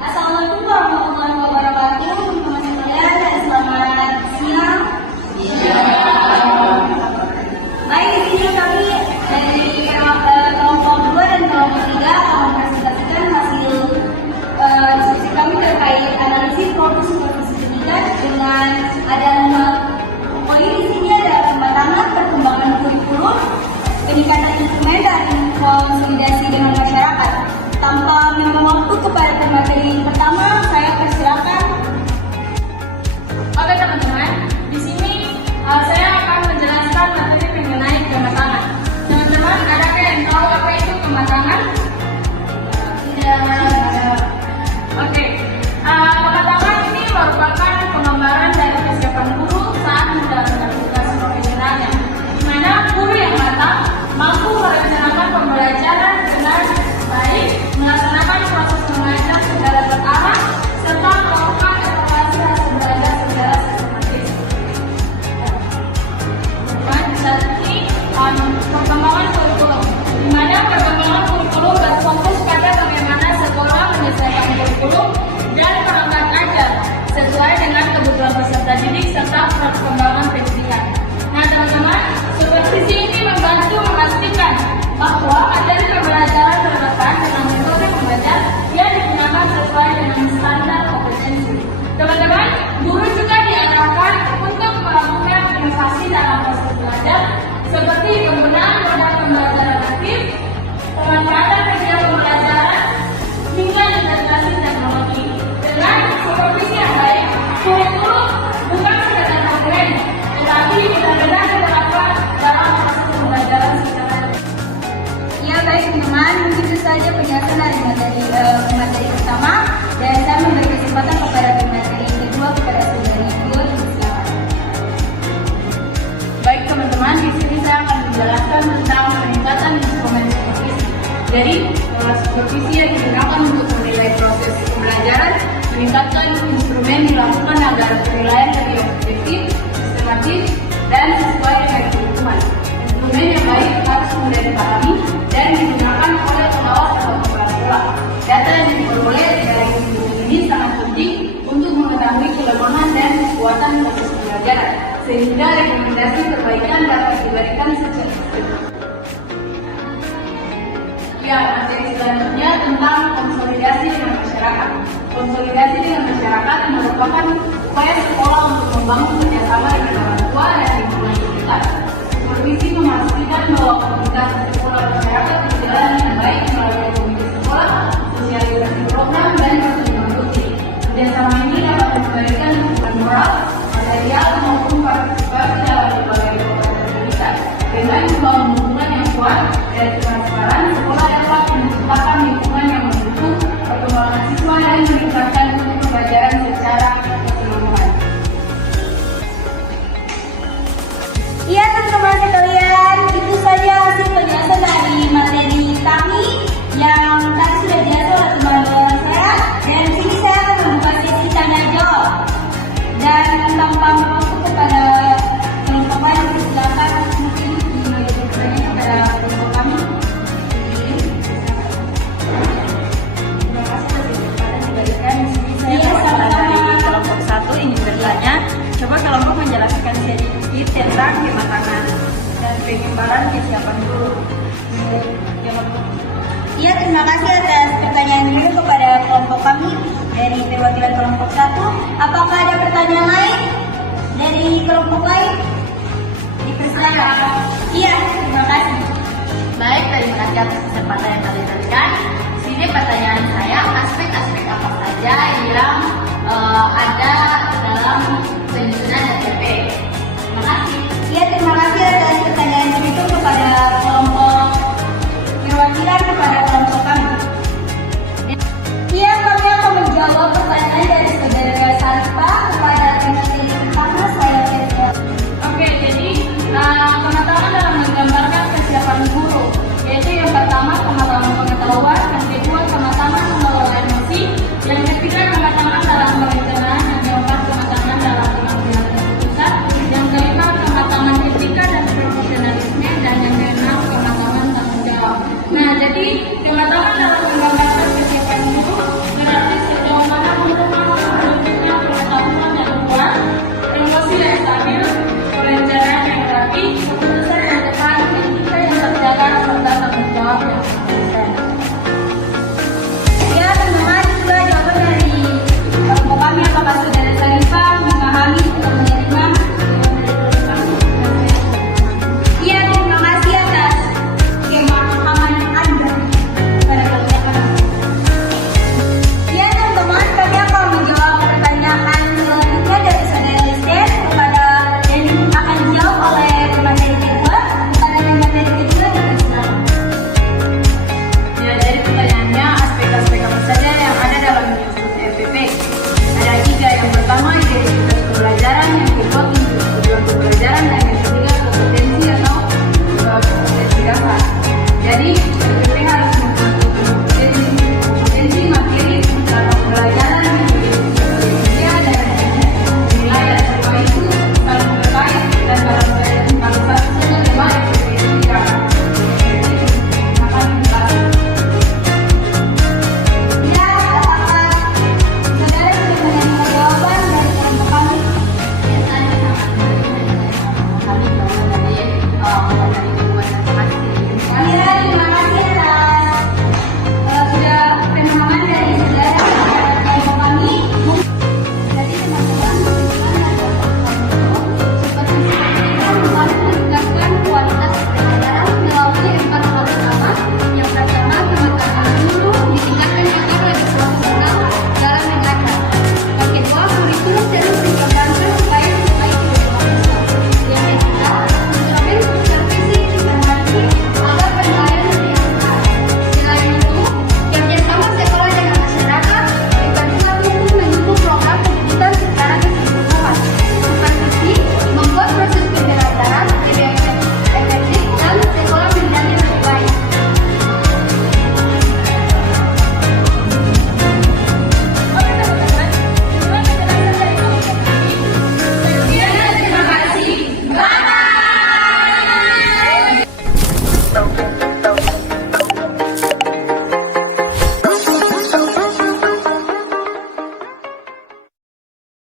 Assalamualaikum warahmatullahi wabarakatuh, teman-teman sekalian, dan selamat siang. Baik, di sini kami dari kelompok 2 dan kelompok 3 akan mempresentasikan hasil diskusi kami terkait analisis produk supervisi pendidikan dengan ada 5 poin. Di sini ada pembatangan, perkembangan kurikulum, peningkatan instrumen, dan konsolidasi dengan masyarakat. Tanpa membuang waktu kepada pemateri pertama, saya persilakan. Oke teman-teman, di sini saya akan menjelaskan materi mengenai pematangan. Teman-teman, adakah yang tahu apa itu pematangan? Tidak. Oke, pematangan ini merupakan pengembangan dari kesiapan guru saat menjalankan tugas profesionalnya, di mana guru yang matang mampu merencanakan pembelajaran dengan baik, melaksanakan proses mengajar secara terarah, serta melakukan evaluasi hasil belajar secara sistematis. Saat ini, perkembangan kurikulum, di mana perkembangan kurikulum berfokus pada bagaimana sekolah menyesuaikan kurikulum dan perangkat ajar sesuai dengan kebutuhan peserta didik serta perkembangan pendidikan. Nah teman-teman, supervisi ini membantu memastikan bahwa materi pembelajaran relevan dengan metode mengajar yang digunakan sesuai dengan standar kompetensi. Teman-teman, guru juga diarahkan untuk melakukan inovasi dalam proses belajar seperti penggunaan modal pembelajaran aktif, pemanfaatan media pembelajaran, hingga integrasi teknologi. Dengan supervisi yang baik, kurikulum bukan sekedar materi, tetapi benar-benar diterapkan dalam proses pembelajaran secara. Ya baik teman-teman, mungkin itu saja penjelasan dari materi pertama, dan saya memberi kesempatan kepada pemateri kedua kepada saudari Yul. Silakan. Baik teman-teman, di sini saya akan menjelaskan tentang peningkatan instrumen supervisi. Jadi, supervisi yang digunakan untuk menilai proses pembelajaran, meningkatkan instrumen dilakukan agar penilaian lebih objektif, sistematis, dan sesuai dengan kebutuhan. Instrumen yang baik harus mudah dipahami dan digunakan oleh pengawas atau kepala sekolah. Data yang diperoleh dari instrumen ini sangat penting untuk mengetahui kelemahan dan kekuatan proses pembelajaran, sehingga rekomendasi perbaikan dapat diberikan secara sistematis. Ya, materi selanjutnya tentang konsolidasi dengan masyarakat. Konsolidasi dengan masyarakat merupakan upaya sekolah untuk membangun kerjasama dengan orang tua dan lingkungan sekitar. Supervisi memastikan bahwa komunikasi sekolah masyarakat berjalan dengan baik melalui komite sekolah, sosialisasi program, dan pertemuan rutin. Kerjasama ini dapat memberikan dukungan moral, material, maupun partisipasi dalam berbagai program pendidikan. Dengan membangun hubungan yang kuat dan transparan, sekolah dapat menciptakan lingkungan yang mendukung perkembangan siswa dan meningkatkan mutu pembelajaran secara keseluruhan. pengembangan kematangan dan pengembangan kesiapan guru. Iya, terima kasih atas pertanyaan Ibu kepada kelompok kami dari perwakilan kelompok 1. Apakah ada pertanyaan lain dari kelompok lain? Dipersilakan. Iya, terima kasih. Baik, terima kasih atas kesempatan yang kalian berikan. Sini pertanyaan saya, aspek-aspek apa saja yang ada dalam penyusunan RPP? Terima kasih. Iya, terima kasih atas pertanyaan itu kepada kelompok perwakilan kepada kelompok kami. Iya, kami akan menjawab pertanyaan dari saudara Sarpa kepada materi pertama saya lihat. Oke, jadi pengetahuan dalam menggambarkan kesiapan guru, yaitu yang pertama pengetahuan pengetahuan, yang kedua pengetahuan mengelola emosi, yang ketiga pengetahuan dalam perencanaan, yang keempat pengetahuan dalam pengambilan keputusan, yang kelima pengetahuan etika dan profesionalisme, dan yang keenam pengetahuan tanggung jawab. Nah, jadi pengetahuan dalam menggambarkan kesiapan guru berarti sejauh mana guru mampu mewujudkan pengetahuan yang kuat, emosi yang stabil, perencanaan yang rapi, keputusan yang tepat, etika yang terjaga, serta tanggung jawab yang konsisten. Ya, terima kasih juga jawaban dari kelompok kami. Apakah saudara Sarifah memahami atau menerima? Iya, terima kasih atas pemahaman Anda pada kelompok kami. Ya, teman-teman, kami akan menjawab pertanyaan selanjutnya dari saudara Listen kepada yang akan dijawab oleh materi kedua. Pada materi kedua dipersilakan. Ya, jadi pertanyaannya aspek-aspek apa saja yang ada dalam menyusun RPP? Ada 3. Yang pertama identitas pembelajaran, yang kedua tujuan pembelajaran, dan yang ketiga kompetensi atau kompetensi dasar. Jadi RPP harus menentukan kompetensi materi dalam pembelajaran, media dan nilai, dan semua itu saling terkait, dan kalau satu saja memang RPP itu tidak akan berhasil. Ya, apakah saudara sudah menerima jawaban dari kelompok kami? Kami dari